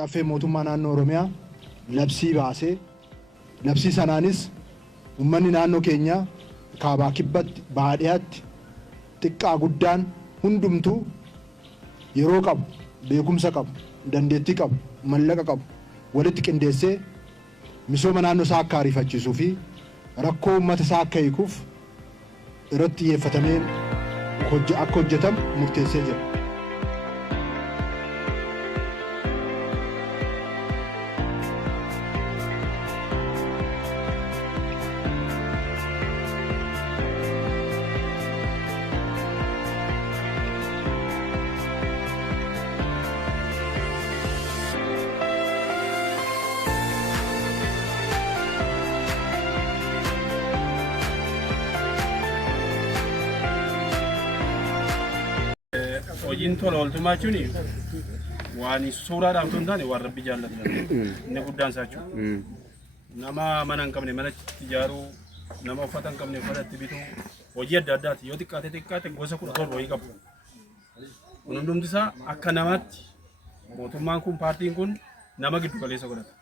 caffee mootummaa naannoo Oromiyaa labsii baasee labsii sanaanis uummanni naannoo keenyaa kaabaa kibbatti baadiyyaatti xiqqaa guddaan hundumtuu yeroo qabu beekumsa qabu dandeettii qabu mallaqa qabu walitti qindeessee misooma naannoo isaa akka ariifachiisuu fi rakkoo uummata isaa akka hiikuuf irratti xiyyeeffatamee akka hojjetamu murteessee jira. Hojiin tola ooltummaa jechuun waan suuraadhaan osoo hin taane waan Rabbi jaallatu inni guddaan isaa jechuudha. Nama mana hin qabne manatti ijaaruu, nama uffata hin qabne uffatatti bituu, hojii adda addaati. Yoo xiqqaate gosa 17 wayii qabu. Kun hundumti isaa akka namaatti mootummaan kun paartiin kun nama giddu galeessa godhata.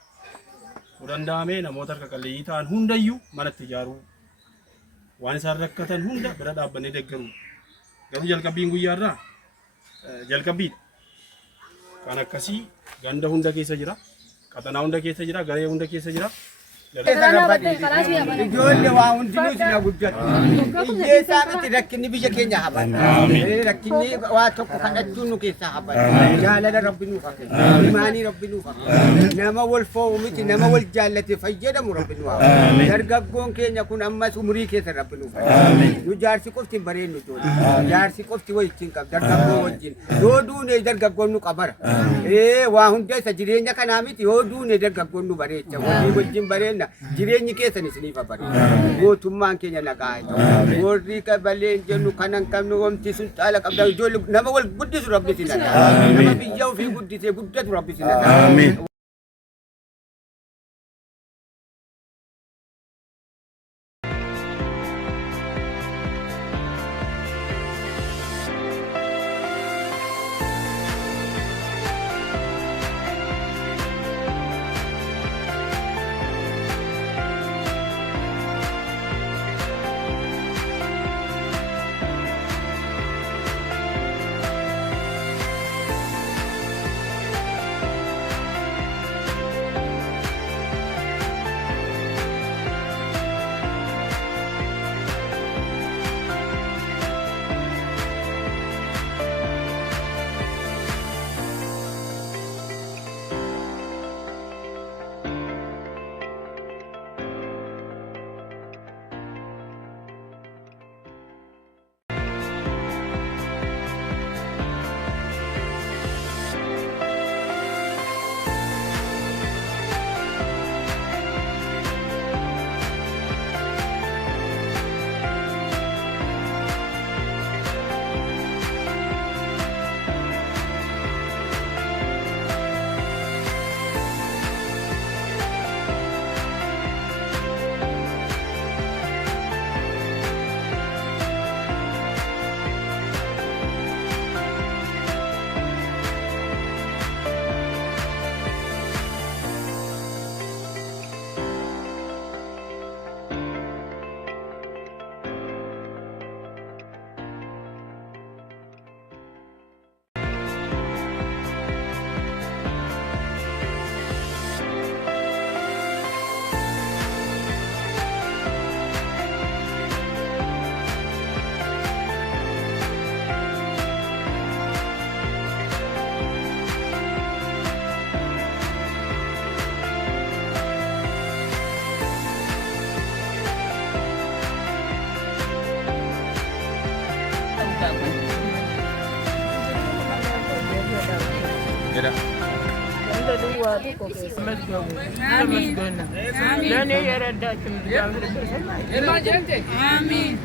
Kun danda'amee namoota harka qalleeyyii ta'an hundayyuu manatti ijaaruu, waan isaan rakkatan hunda bira dhaabbannee deeggaruu. Garuu jalqabbiin guyyaarraa jalqabbii kan akkasii ganda hunda keessa jira, qaxanaa hunda keessa jira, garee hunda keessa jira. Ijoollee waa hundinuu sina guddatu. Iyyeessaa miti rakkinni biyya keenya haban. Rakkinni waa tokko kadhachuun nu keessaa haban. Jaalala Rabbi nuuf hafe. Imaanii Rabbi nuuf hafe. Nama wal foo'u miti nama wal jaallate fayyadamu Rabbi nuuf hafe. Dargaggoon keenya kun ammas umurii keessa Rabbi nuuf hafe. Nu jaarsi qofti hin bareennu ijoollee. Jaarsi qofti wajjin qaba dargaggoo wajjin. Yoo duune dargaggoon nu qabara. Waa hunda isa jireenya kanaa miti yoo duune dargaggoon nu bareecha. Walii wajjin bareenna. Jireenyi keessan isiniif bareeda. Mootummaan keenya nagaa ta'u. Warri qabalee jennu kanan qabnu wamti sun caala qabda ijoollee nama wal guddisu Rabbi sinadha. Nama biyya ofii guddisee guddatu Rabbi sinadha. Kira. Amin.